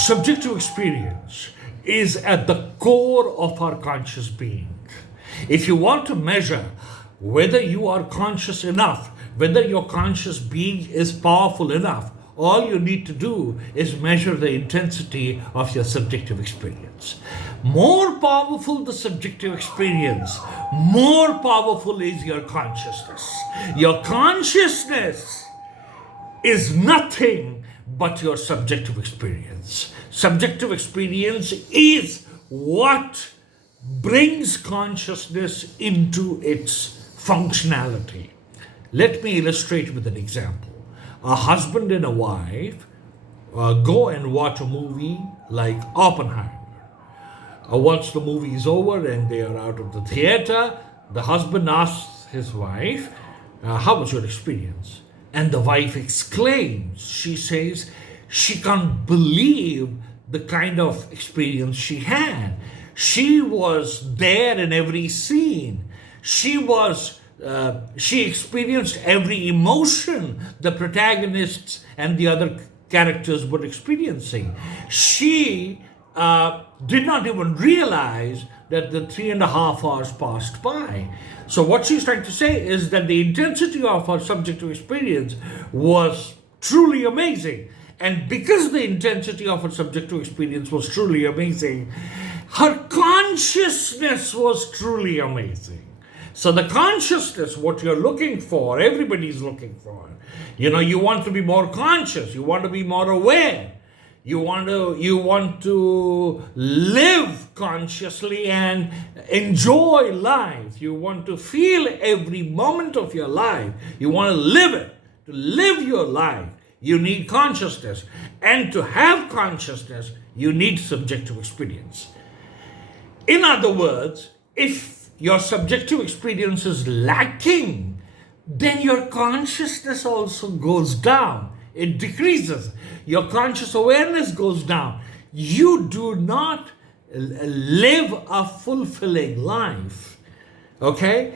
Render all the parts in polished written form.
Subjective experience is at the core of our conscious being. If you want to measure whether you are conscious enough, whether your conscious being is powerful enough, all you need to do is measure the intensity of your subjective experience. More powerful the subjective experience, more powerful is your consciousness. Your consciousness is nothing but your subjective experience. Subjective experience is what brings consciousness into its functionality. Let me illustrate with an example. A husband and a wife go and watch a movie like Oppenheimer. Once the movie is over and they are out of the theater, the husband asks his wife, how was your experience? And the wife exclaims, she says, she can't believe the kind of experience she had. She was there in every scene. She experienced every emotion the protagonists and the other characters were experiencing. She did not even realize that the 3.5 hours passed by. So what she's trying to say is that the intensity of her subjective experience was truly amazing. And because the intensity of her subjective experience was truly amazing, her consciousness was truly amazing. So the consciousness, what you're looking for, everybody's looking for. You want to be more conscious. You want to be more aware. You want to live consciously and enjoy life. You want to feel every moment of your life. You want to live it. To live your life, you need consciousness. And to have consciousness, you need subjective experience. In other words, if your subjective experience is lacking, then your consciousness also goes down. It decreases. Your conscious awareness goes down. You do not live a fulfilling life. Okay?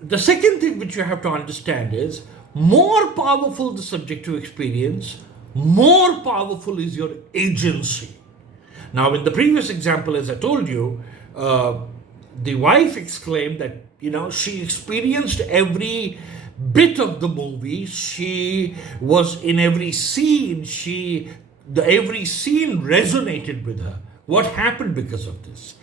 The second thing which you have to understand is, more powerful the subjective experience, more powerful is your agency. Now, in the previous example, as I told you, the wife exclaimed that, she experienced every bit of the movie. She was in every scene. Every scene resonated with her. What happened because of this?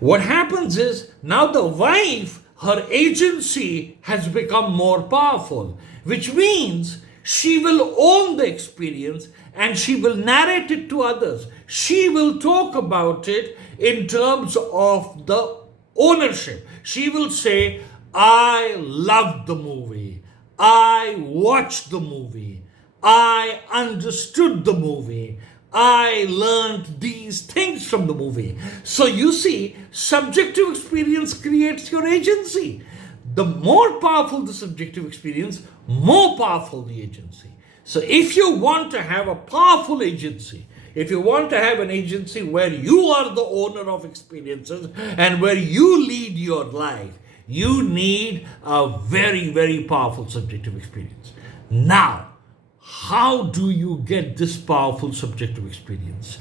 What happens is, now the wife, her agency has become more powerful, which means she will own the experience and she will narrate it to others. She will talk about it in terms of the ownership. She will say, I loved the movie. I watched the movie. I understood the movie. I learned these things from the movie. So you see, subjective experience creates your agency. The more powerful the subjective experience, more powerful the agency. So if you want to have a powerful agency, if you want to have an agency where you are the owner of experiences and where you lead your life, you need a very, very powerful subjective experience. Now, how do you get this powerful subjective experience?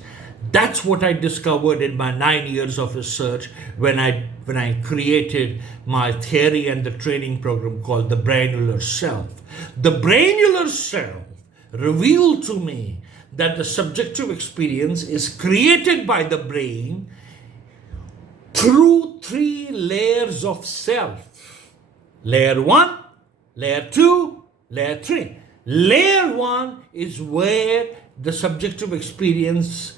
That's what I discovered in my 9 years of research when I created my theory and the training program called the Brainular Self. The Brainular Self revealed to me that the subjective experience is created by the brain through 3 layers of self. Layer 1, layer 2, layer 3. Layer 1 is where the subjective experience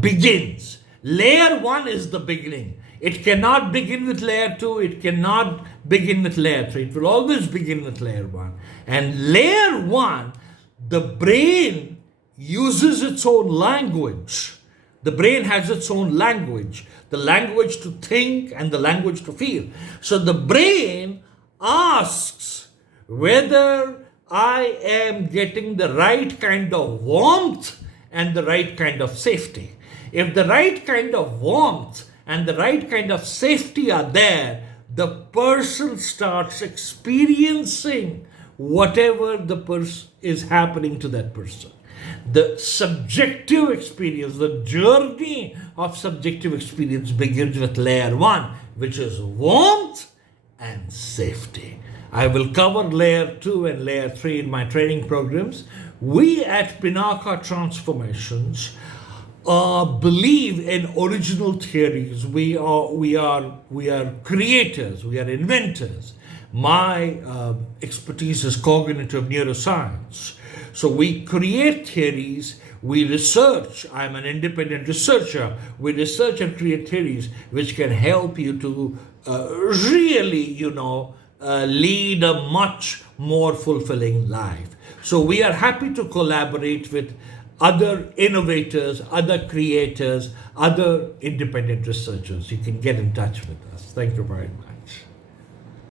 begins. Layer 1 is the beginning. It cannot begin with layer 2. It cannot begin with layer 3. It will always begin with layer 1. And layer 1, the brain uses its own language. The brain has its own language. The language to think and the language to feel. So the brain asks whether I am getting the right kind of warmth and the right kind of safety. If the right kind of warmth and the right kind of safety are there, the person starts experiencing whatever is happening to that person. The subjective experience, the journey of subjective experience begins with layer 1, which is warmth and safety. I will cover layer 2 and layer 3 in my training programs. We at Pinakha Transformations believe in original theories. We are creators. We are inventors. My expertise is cognitive neuroscience. So we create theories. We research. I'm an independent researcher. We research and create theories which can help you to really, lead a much more fulfilling life. So we are happy to collaborate with other innovators, other creators, other independent researchers. You can get in touch with us. Thank you very much.